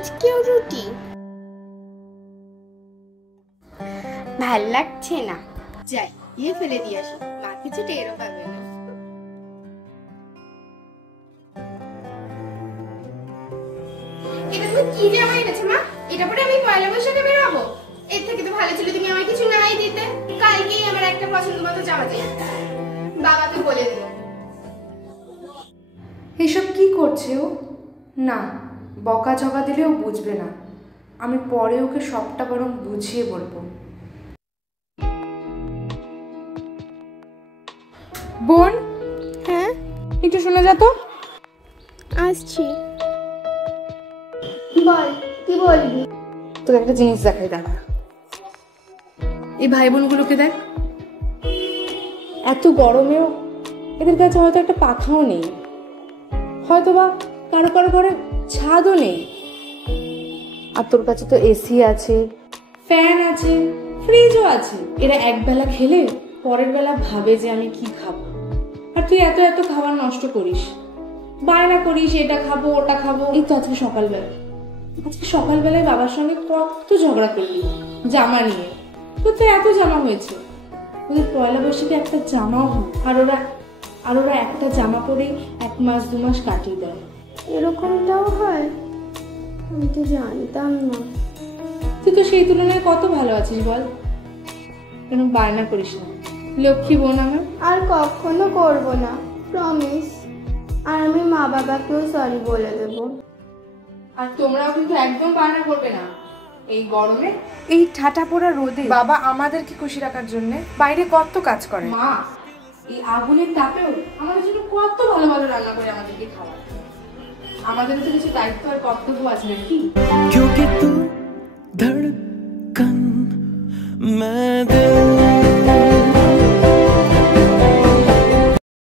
আজকেও রুটি? ভাল লাগছে না, যাই গিয়ে ফেলে দিয়ে আসি, মা কিছু টেরও পাবে না। এটা তুমি কি জামা এনেছো মা? এটা পরে আমি পয়লা বৈশাখে বেরোবো? এর থেকে তো ভালো ছিল তুমি আমার কিছু নাই দিতে। কালকেই আমার একটা পছন্দ মতো জামা চাই, বাবাকে বলে দিও। এসব কি করছে ও? না, বকাঝকা দিলেও বুঝবে না। আমি পরে ওকে সবটা বরং বুঝিয়ে বলবো। বোন, হ্যাঁ একটু শুনে যা তো। আসছি। বল, কি বলবি? তোকে একটা জিনিস দেখাই, দাঁড়া। এই ভাই বোনগুলোকে দেখ, এত গরমেও এদের কাছে হয়তো একটা পাখাও নেই, হয়তো বা কারো কারো ঘরে ছাদও নেই। আর তোর কাছে তো এসি আছে, ফ্যান আছে, ফ্রিজও আছে। এরা একবেলা খেলে পরের বেলা ভাবে যে আমি কি খাবো, আর তুই এত এত খাবার নষ্ট করিস, বায়না করিস এটা খাবো ওটা খাবো। এই তো আজকে সকালবেলায় বাবার সঙ্গে কত ঝগড়া করলি জামা নিয়ে। তোর তো এত জামা হয়েছে, ওদের পয়লা বৈশাখে একটা জামাও হোক, আর ওরা একটা জামা পরেই 1 মাস 2 মাস কাটিয়ে দেয়। এরকমটাও হয়? আমি তো জানতাম না। তুই তো সেই তুলনায় কত ভালো আছিস বল, কেন বায়না করিস না, লক্ষ্মী বোন আমার। আর কখনো করব না, প্রমিস। আর আমি মা বাবাকেও সরি বলে দেব। আর তোমরাও কিন্তু একদম বায়না করবে না এই গরমে, এই ঠাটা পোড়া রোদে। বাবা আমাদেরকে খুশি রাখার জন্য বাইরে কত কাজ করে, মা এই আগুনের তাপেও আমাদের জন্য কত ভালো ভালো রান্না করে আমাদেরকে খাওয়ায়। আমাদের তো কিছু দায়িত্ব আর কর্তব্য আছে নাকি? क्योंकि तू धड़कन मैं दिल